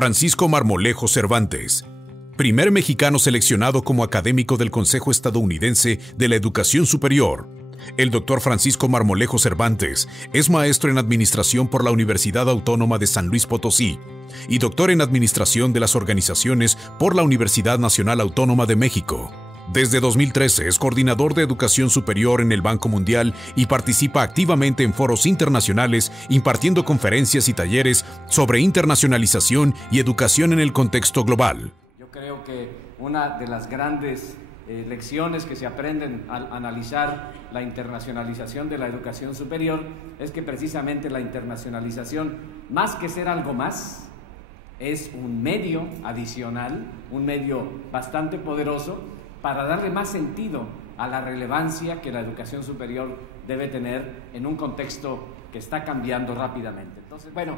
Francisco Marmolejo Cervantes, primer mexicano seleccionado como académico del Consejo Estadounidense de la Educación Superior. El doctor Francisco Marmolejo Cervantes es maestro en Administración por la Universidad Autónoma de San Luis Potosí y doctor en Administración de las Organizaciones por la Universidad Nacional Autónoma de México. Desde 2013 es coordinador de Educación Superior en el Banco Mundial y participa activamente en foros internacionales impartiendo conferencias y talleres sobre internacionalización y educación en el contexto global. Yo creo que una de las grandes lecciones que se aprenden al analizar la internacionalización de la educación superior es que precisamente la internacionalización, más que ser algo más, es un medio adicional, un medio bastante poderoso para darle más sentido a la relevancia que la educación superior debe tener en un contexto que está cambiando rápidamente. Entonces, bueno,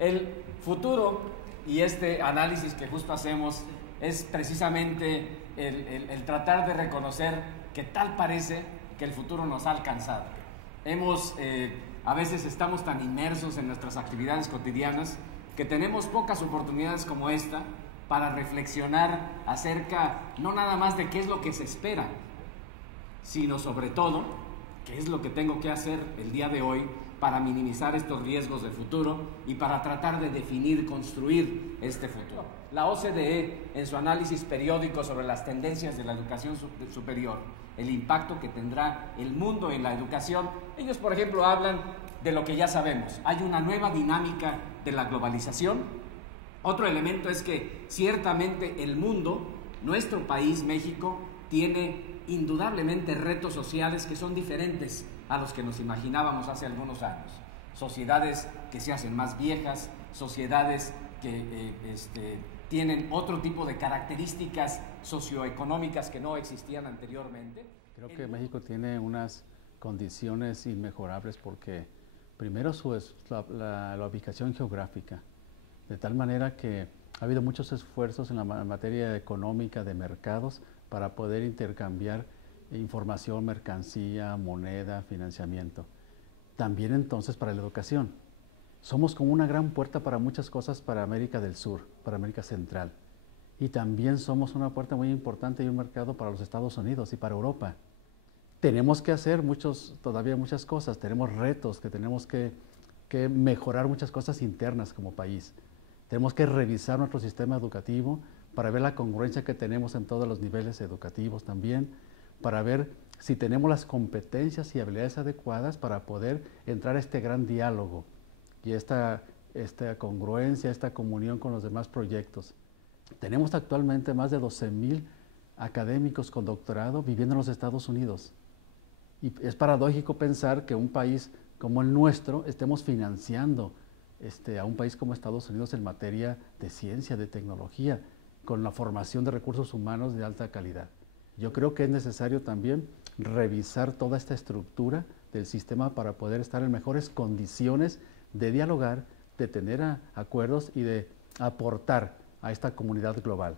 el futuro y este análisis que justo hacemos es precisamente el tratar de reconocer que tal parece que el futuro nos ha alcanzado. A veces estamos tan inmersos en nuestras actividades cotidianas que tenemos pocas oportunidades como esta para reflexionar acerca no nada más de qué es lo que se espera, sino sobre todo qué es lo que tengo que hacer el día de hoy para minimizar estos riesgos de futuro y para tratar de definir, construir este futuro. La OCDE, en su análisis periódico sobre las tendencias de la educación superior, el impacto que tendrá el mundo en la educación, ellos, por ejemplo, hablan de lo que ya sabemos. Hay una nueva dinámica de la globalización. Otro elemento es que ciertamente el mundo, nuestro país, México, tiene indudablemente retos sociales que son diferentes a los que nos imaginábamos hace algunos años. Sociedades que se hacen más viejas, sociedades que tienen otro tipo de características socioeconómicas que no existían anteriormente. Creo que México tiene unas condiciones inmejorables porque primero la ubicación geográfica, de tal manera que ha habido muchos esfuerzos en la materia económica de mercados para poder intercambiar información, mercancía, moneda, financiamiento. También entonces para la educación. Somos como una gran puerta para muchas cosas para América del Sur, para América Central. Y también somos una puerta muy importante y un mercado para los Estados Unidos y para Europa. Tenemos que hacer todavía muchas cosas, tenemos retos que tenemos que mejorar muchas cosas internas como país. Tenemos que revisar nuestro sistema educativo para ver la congruencia que tenemos en todos los niveles educativos también, para ver si tenemos las competencias y habilidades adecuadas para poder entrar a este gran diálogo y esta congruencia, esta comunión con los demás proyectos. Tenemos actualmente más de 12,000 académicos con doctorado viviendo en los Estados Unidos. Y es paradójico pensar que un país como el nuestro estemos financiando a un país como Estados Unidos en materia de ciencia, de tecnología, con la formación de recursos humanos de alta calidad. Yo creo que es necesario también revisar toda esta estructura del sistema para poder estar en mejores condiciones de dialogar, de tener acuerdos y de aportar a esta comunidad global.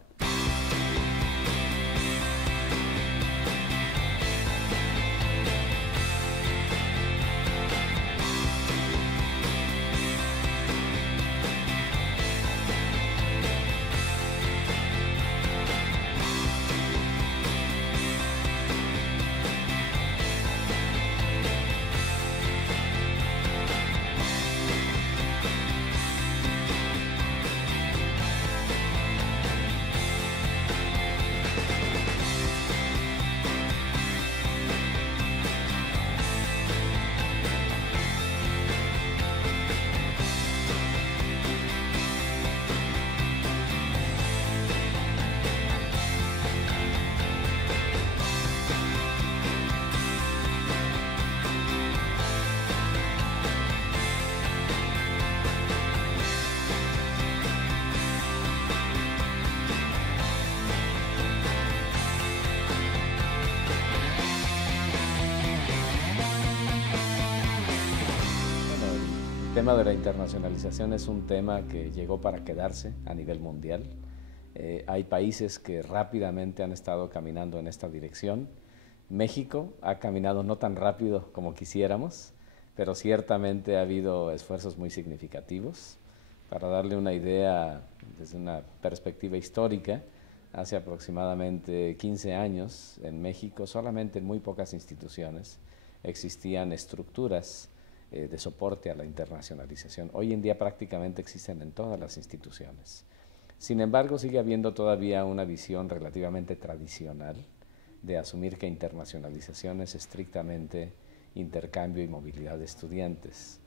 El tema de la internacionalización es un tema que llegó para quedarse a nivel mundial. Hay países que rápidamente han estado caminando en esta dirección. México ha caminado no tan rápido como quisiéramos, pero ciertamente ha habido esfuerzos muy significativos. Para darle una idea desde una perspectiva histórica, hace aproximadamente 15 años en México, solamente en muy pocas instituciones existían estructuras de soporte a la internacionalización. Hoy en día prácticamente existen en todas las instituciones. Sin embargo, sigue habiendo todavía una visión relativamente tradicional de asumir que internacionalización es estrictamente intercambio y movilidad de estudiantes.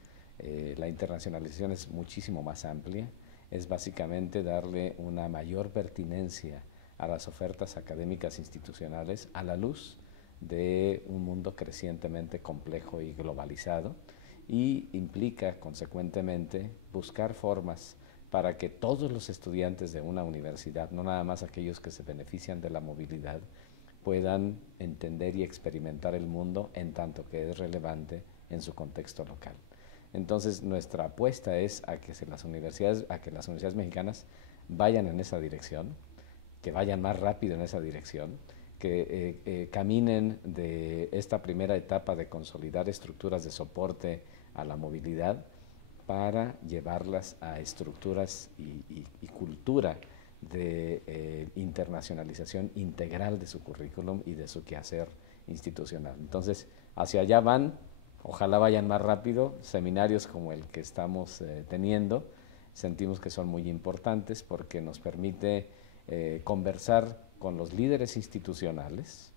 La internacionalización es muchísimo más amplia, es básicamente darle una mayor pertinencia a las ofertas académicas institucionales a la luz de un mundo crecientemente complejo y globalizado, y implica consecuentemente buscar formas para que todos los estudiantes de una universidad, no nada más aquellos que se benefician de la movilidad, puedan entender y experimentar el mundo en tanto que es relevante en su contexto local. Entonces, nuestra apuesta es a que las universidades mexicanas vayan en esa dirección, que vayan más rápido en esa dirección, que caminen de esta primera etapa de consolidar estructuras de soporte a la movilidad para llevarlas a estructuras y cultura de internacionalización integral de su currículum y de su quehacer institucional. Entonces, hacia allá van, ojalá vayan más rápido. Seminarios como el que estamos teniendo, sentimos que son muy importantes porque nos permite conversar con los líderes institucionales,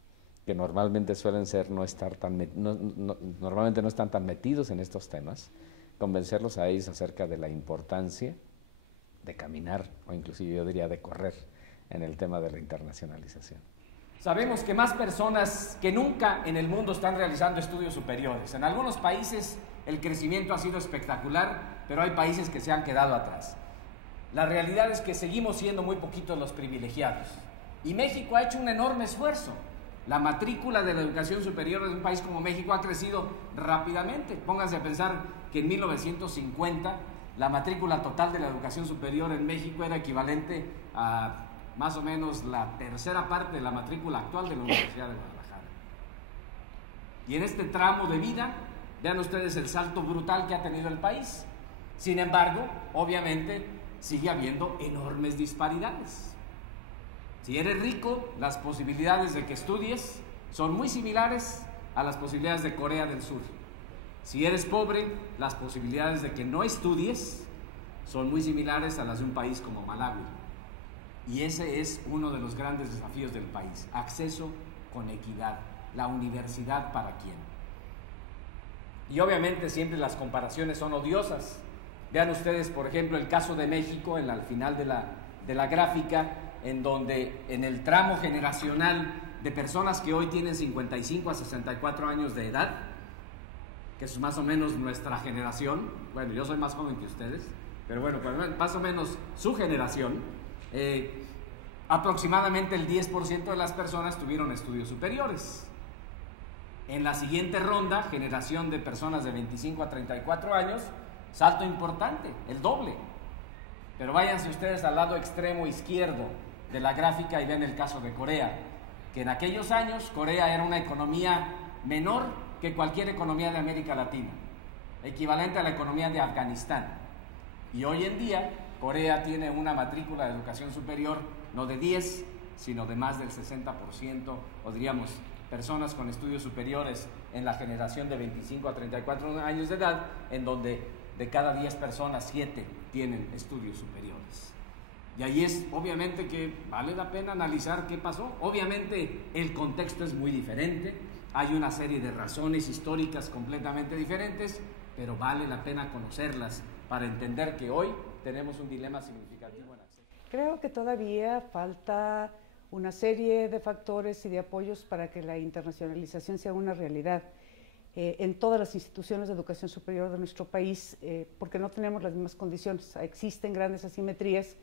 que normalmente suelen ser normalmente no están tan metidos en estos temas, convencerlos a ellos acerca de la importancia de caminar, o inclusive yo diría de correr, en el tema de la internacionalización. Sabemos que más personas que nunca en el mundo están realizando estudios superiores. En algunos países el crecimiento ha sido espectacular, pero hay países que se han quedado atrás. La realidad es que seguimos siendo muy poquitos los privilegiados. Y México ha hecho un enorme esfuerzo. La matrícula de la educación superior de un país como México ha crecido rápidamente. Pónganse a pensar que en 1950 la matrícula total de la educación superior en México era equivalente a más o menos la tercera parte de la matrícula actual de la Universidad de Guadalajara. Y en este tramo de vida, vean ustedes el salto brutal que ha tenido el país. Sin embargo, obviamente, sigue habiendo enormes disparidades. Si eres rico, las posibilidades de que estudies son muy similares a las posibilidades de Corea del Sur. Si eres pobre, las posibilidades de que no estudies son muy similares a las de un país como Malawi. Y ese es uno de los grandes desafíos del país: acceso con equidad, la universidad para quién. Y obviamente siempre las comparaciones son odiosas. Vean ustedes, por ejemplo, el caso de México al final de la gráfica, en donde en el tramo generacional de personas que hoy tienen 55 a 64 años de edad, que es más o menos nuestra generación, bueno, yo soy más joven que ustedes, pero bueno, más o menos su generación, aproximadamente el 10% de las personas tuvieron estudios superiores. En la siguiente ronda, generación de personas de 25 a 34 años, salto importante, el doble. Pero váyanse ustedes al lado extremo izquierdo de la gráfica y vean el caso de Corea, que en aquellos años Corea era una economía menor que cualquier economía de América Latina, equivalente a la economía de Afganistán. Y hoy en día Corea tiene una matrícula de educación superior no de 10, sino de más del 60%, o diríamos personas con estudios superiores en la generación de 25 a 34 años de edad, en donde de cada 10 personas, 7 tienen estudios superiores. Y ahí es obviamente que vale la pena analizar qué pasó. Obviamente el contexto es muy diferente, hay una serie de razones históricas completamente diferentes, pero vale la pena conocerlas para entender que hoy tenemos un dilema significativo en acceso. Creo que todavía falta una serie de factores y de apoyos para que la internacionalización sea una realidad en todas las instituciones de educación superior de nuestro país, porque no tenemos las mismas condiciones, existen grandes asimetrías.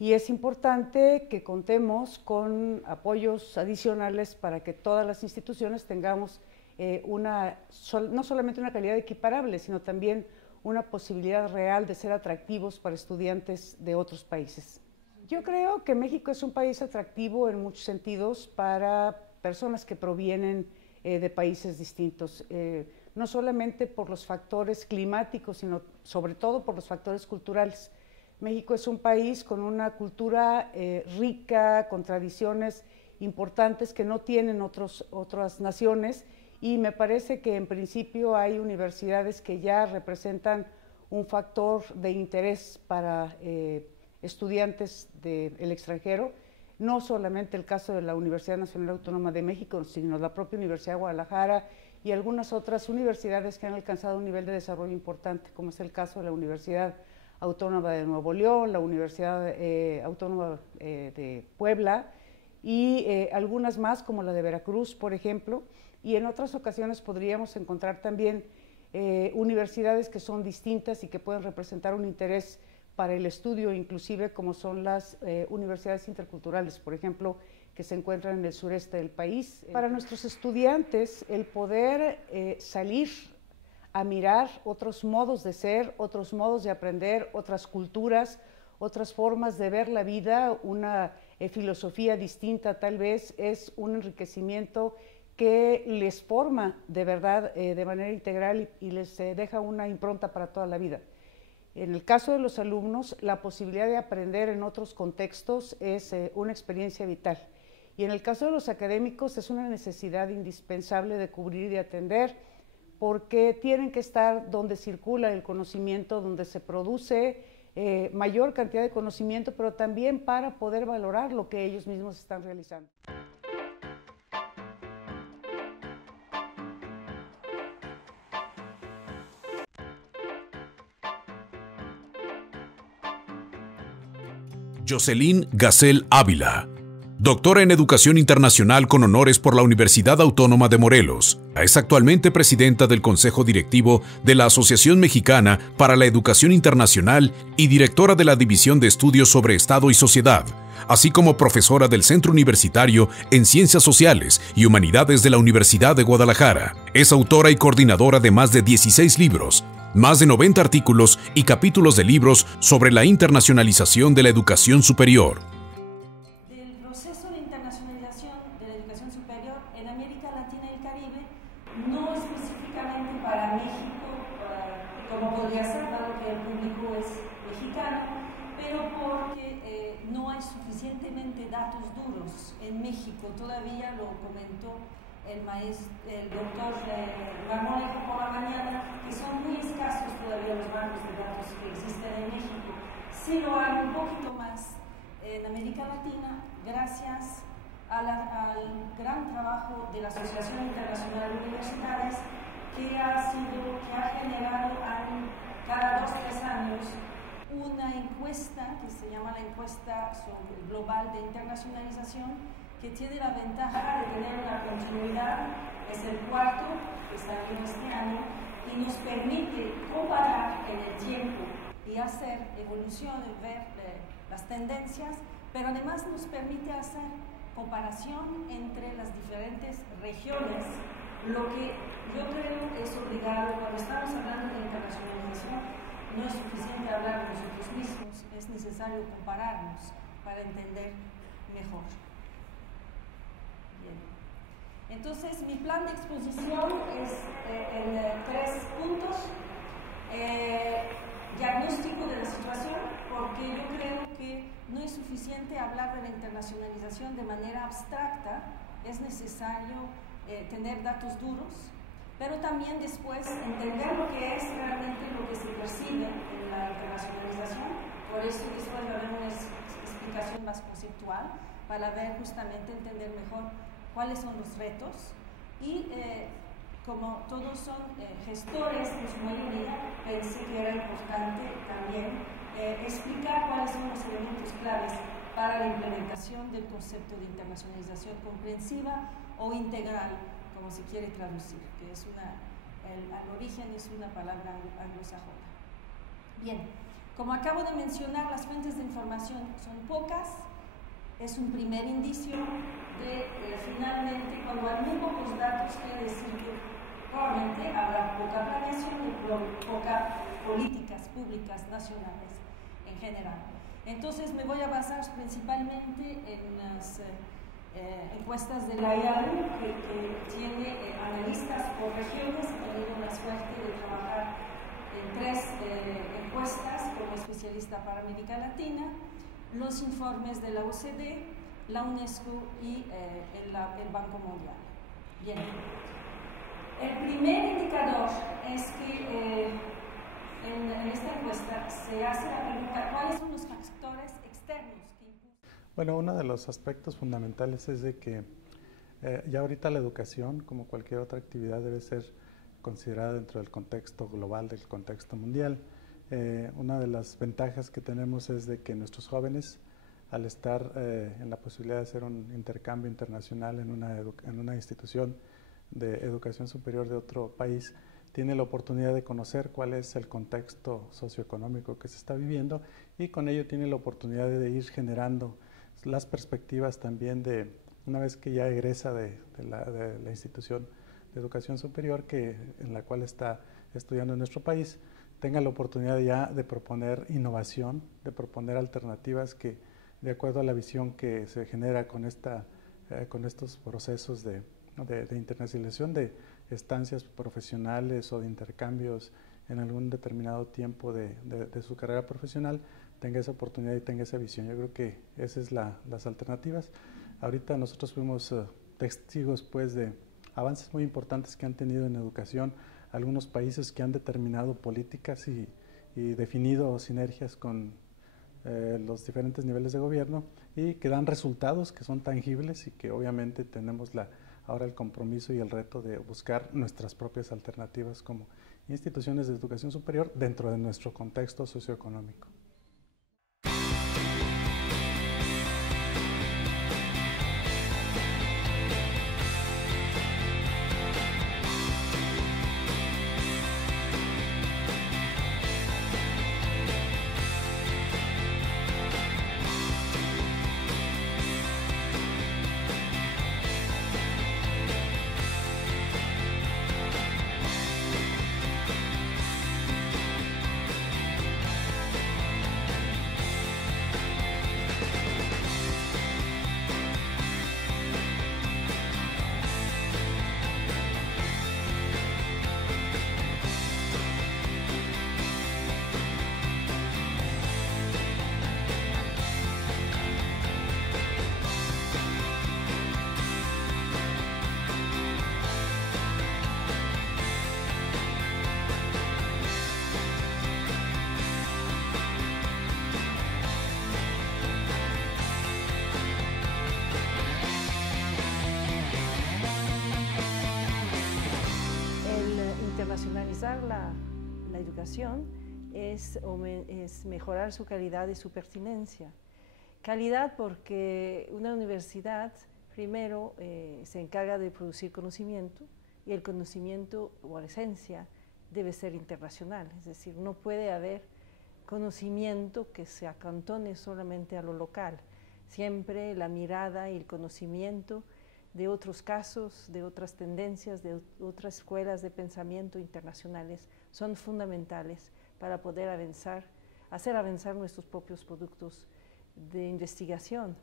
Y es importante que contemos con apoyos adicionales para que todas las instituciones tengamos no solamente una calidad equiparable, sino también una posibilidad real de ser atractivos para estudiantes de otros países. Yo creo que México es un país atractivo en muchos sentidos para personas que provienen de países distintos. no solamente por los factores climáticos, sino sobre todo por los factores culturales. México es un país con una cultura rica, con tradiciones importantes que no tienen otras naciones, y me parece que en principio hay universidades que ya representan un factor de interés para estudiantes del extranjero, no solamente el caso de la Universidad Nacional Autónoma de México, sino la propia Universidad de Guadalajara y algunas otras universidades que han alcanzado un nivel de desarrollo importante, como es el caso de la Universidad Autónoma de Nuevo León, la Universidad Autónoma de Puebla y algunas más como la de Veracruz, por ejemplo, y en otras ocasiones podríamos encontrar también universidades que son distintas y que pueden representar un interés para el estudio, inclusive como son las universidades interculturales, por ejemplo, que se encuentran en el sureste del país. Para nuestros estudiantes, el poder salir a mirar otros modos de ser, otros modos de aprender, otras culturas, otras formas de ver la vida, una filosofía distinta tal vez, es un enriquecimiento que les forma de verdad de manera integral y les deja una impronta para toda la vida. En el caso de los alumnos, la posibilidad de aprender en otros contextos es una experiencia vital. Y en el caso de los académicos es una necesidad indispensable de cubrir y de atender, porque tienen que estar donde circula el conocimiento, donde se produce mayor cantidad de conocimiento, pero también para poder valorar lo que ellos mismos están realizando. Jocelyn Gazel Ávila, doctora en Educación Internacional con honores por la Universidad Autónoma de Morelos. Es actualmente presidenta del Consejo Directivo de la Asociación Mexicana para la Educación Internacional y directora de la División de Estudios sobre Estado y Sociedad, así como profesora del Centro Universitario en Ciencias Sociales y Humanidades de la Universidad de Guadalajara. Es autora y coordinadora de más de 16 libros, más de 90 artículos y capítulos de libros sobre la internacionalización de la educación superior. Del proceso de internacionalización de la educación superior en América Latina y el Caribe, no específicamente para México, como podría ser, dado que el público es mexicano, pero porque no hay suficientemente datos duros en México. Todavía lo comentó el doctor Marmolejo por la mañana, que son muy escasos todavía los bancos de datos que existen en México. Sí lo hay un poquito más en América Latina, gracias al gran trabajo de la Asociación Internacional de Universidades, que ha generado cada 2-3 años una encuesta que se llama la encuesta global de internacionalización, que tiene la ventaja de tener una continuidad, es el cuarto que salió este año, y nos permite comparar en el tiempo y hacer evolución, ver las tendencias, pero además nos permite hacer comparación entre las diferentes regiones, lo que yo creo es obligado. Cuando estamos hablando de internacionalización, no es suficiente hablar de nosotros mismos, es necesario compararnos para entender mejor. Bien. Entonces, mi plan de exposición es en 3 puntos. Diagnóstico de la situación, porque yo creo que no es suficiente hablar de la internacionalización de manera abstracta, es necesario tener datos duros, pero también después entender lo que es realmente lo que se percibe en la internacionalización. Por eso después va a haber una explicación más conceptual para ver justamente, entender mejor cuáles son los retos y como todos son gestores en su mayoría, pensé que era importante también explicar cuáles son los elementos claves para la implementación del concepto de internacionalización comprensiva o integral, como se quiere traducir, que es al origen es una palabra anglosajona. Bien, como acabo de mencionar, las fuentes de información son pocas, es un primer indicio de finalmente, cuando hay muy pocos datos, quiere decir que probablemente habrá poca planeación y pocas políticas públicas nacionales en general. Entonces me voy a basar principalmente en las encuestas de la IARU, que tiene analistas por regiones. He tenido la suerte de trabajar en 3 encuestas como especialista para América Latina, los informes de la OCDE, la UNESCO y el Banco Mundial. Bien. El primer indicador es que en esta encuesta se hace la pregunta: ¿cuáles son los factores externos que impulsan? Bueno, uno de los aspectos fundamentales es de que ya ahorita la educación, como cualquier otra actividad, debe ser considerada dentro del contexto global, del contexto mundial. Una de las ventajas que tenemos es de que nuestros jóvenes, al estar en la posibilidad de hacer un intercambio internacional en una institución de educación superior de otro país, tiene la oportunidad de conocer cuál es el contexto socioeconómico que se está viviendo, y con ello tiene la oportunidad de ir generando las perspectivas también de, una vez que ya egresa de la institución de educación superior en la cual está estudiando en nuestro país, tenga la oportunidad ya de proponer innovación, de proponer alternativas que, de acuerdo a la visión que se genera con estos procesos de internacionalización, de estancias profesionales o de intercambios en algún determinado tiempo de su carrera profesional, tenga esa oportunidad y tenga esa visión. Yo creo que esas son las alternativas. Ahorita nosotros fuimos testigos pues de avances muy importantes que han tenido en educación algunos países que han determinado políticas y definido sinergias con los diferentes niveles de gobierno, y que dan resultados que son tangibles, y que obviamente tenemos ahora el compromiso y el reto de buscar nuestras propias alternativas como instituciones de educación superior dentro de nuestro contexto socioeconómico. Internacionalizar la educación es mejorar su calidad y su pertinencia. Calidad porque una universidad primero se encarga de producir conocimiento, y el conocimiento o la esencia debe ser internacional, es decir, no puede haber conocimiento que se acantone solamente a lo local. Siempre la mirada y el conocimiento de otros casos, de otras tendencias, de otras escuelas de pensamiento internacionales son fundamentales para poder hacer avanzar nuestros propios productos de investigación.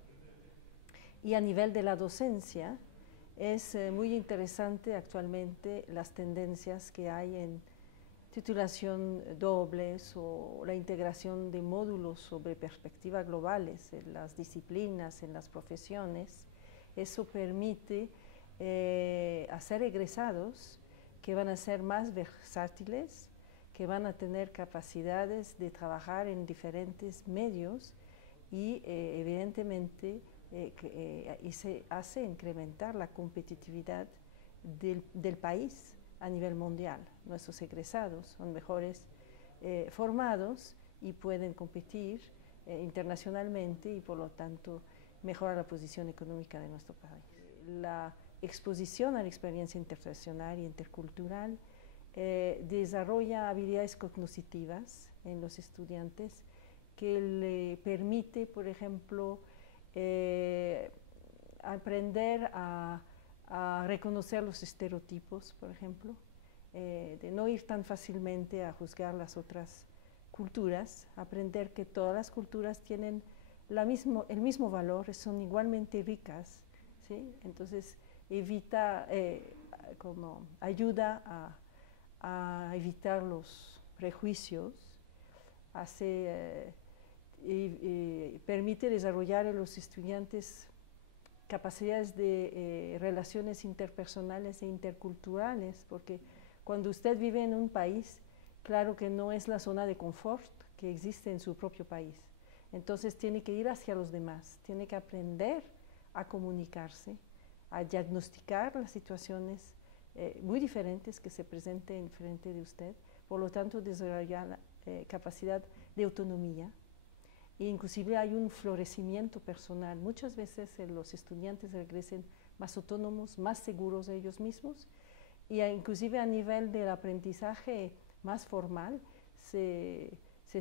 Y a nivel de la docencia, es muy interesante actualmente las tendencias que hay en titulación dobles o la integración de módulos sobre perspectivas globales en las disciplinas, en las profesiones. Eso permite hacer egresados que van a ser más versátiles, que van a tener capacidades de trabajar en diferentes medios y evidentemente y se hace incrementar la competitividad del país a nivel mundial. Nuestros egresados son mejores formados y pueden competir internacionalmente, y por lo tanto mejorar la posición económica de nuestro país. La exposición a la experiencia internacional y intercultural desarrolla habilidades cognitivas en los estudiantes que le permite, por ejemplo, aprender a reconocer los estereotipos, por ejemplo, de no ir tan fácilmente a juzgar las otras culturas, aprender que todas las culturas tienen el mismo valor, son igualmente ricas, ¿sí? Entonces evita, como ayuda a evitar los prejuicios, permite desarrollar en los estudiantes capacidades de relaciones interpersonales e interculturales, porque cuando usted vive en un país, claro que no es la zona de confort que existe en su propio país. Entonces tiene que ir hacia los demás, tiene que aprender a comunicarse, a diagnosticar las situaciones muy diferentes que se presenten frente de usted, por lo tanto desarrollar la capacidad de autonomía. E inclusive hay un florecimiento personal. Muchas veces los estudiantes regresen más autónomos, más seguros de ellos mismos, y inclusive a nivel del aprendizaje más formal, se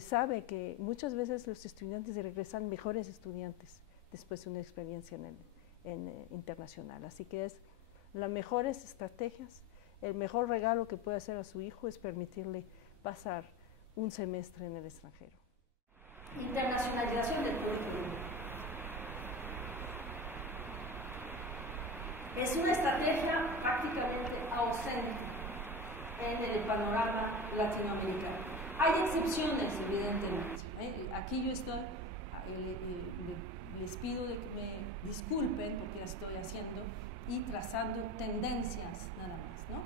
sabe que muchas veces los estudiantes regresan mejores estudiantes después de una experiencia internacional. Así que es las mejores estrategias, el mejor regalo que puede hacer a su hijo es permitirle pasar un semestre en el extranjero. Internacionalización del currículum. Es una estrategia prácticamente ausente en el panorama latinoamericano. Hay excepciones, evidentemente. Aquí yo estoy, les pido de que me disculpen porque estoy haciendo y trazando tendencias nada más, ¿no?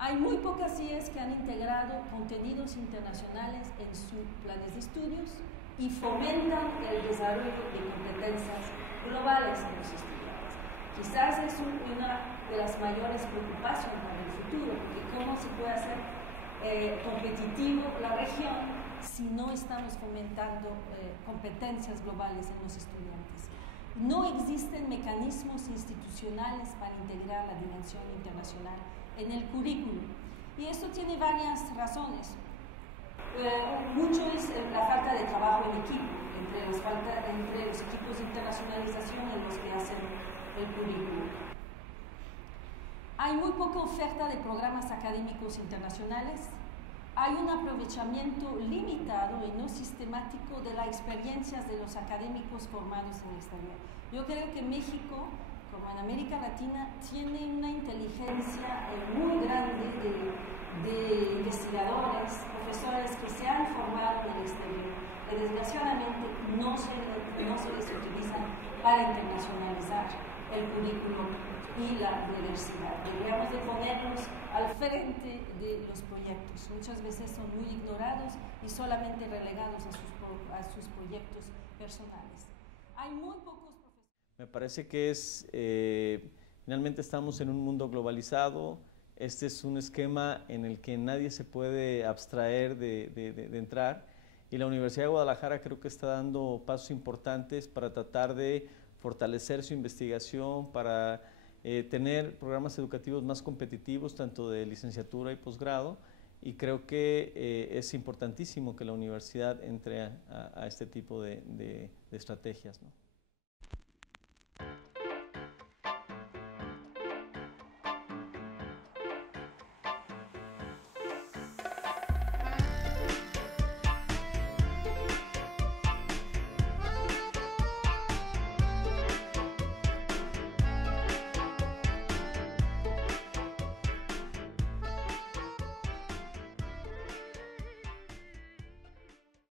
Hay muy pocas IES que han integrado contenidos internacionales en sus planes de estudios y fomentan el desarrollo de competencias globales en los estudiantes. Quizás es una de las mayores preocupaciones para el futuro, porque cómo se puede hacer competitivo la región si no estamos fomentando competencias globales en los estudiantes. No existen mecanismos institucionales para integrar la dimensión internacional en el currículum. Y esto tiene varias razones. Mucho es la falta de trabajo en equipo, entre los equipos de internacionalización en los que hacen el currículum. Hay muy poca oferta de programas académicos internacionales. Hay un aprovechamiento limitado y no sistemático de las experiencias de los académicos formados en el exterior. Yo creo que México, como en América Latina, tiene una inteligencia muy grande de investigadores, profesores que se han formado en el exterior, que desgraciadamente no se les utilizan para internacionalizar el currículum y la diversidad. Deberíamos de ponernos al frente de los proyectos. Muchas veces son muy ignorados y solamente relegados a sus proyectos personales. Hay muy pocos profesores. Me parece que finalmente estamos en un mundo globalizado. Este es un esquema en el que nadie se puede abstraer de entrar, y la Universidad de Guadalajara creo que está dando pasos importantes para tratar de fortalecer su investigación, para tener programas educativos más competitivos, tanto de licenciatura y posgrado, y creo que es importantísimo que la universidad entre a este tipo de estrategias, ¿no?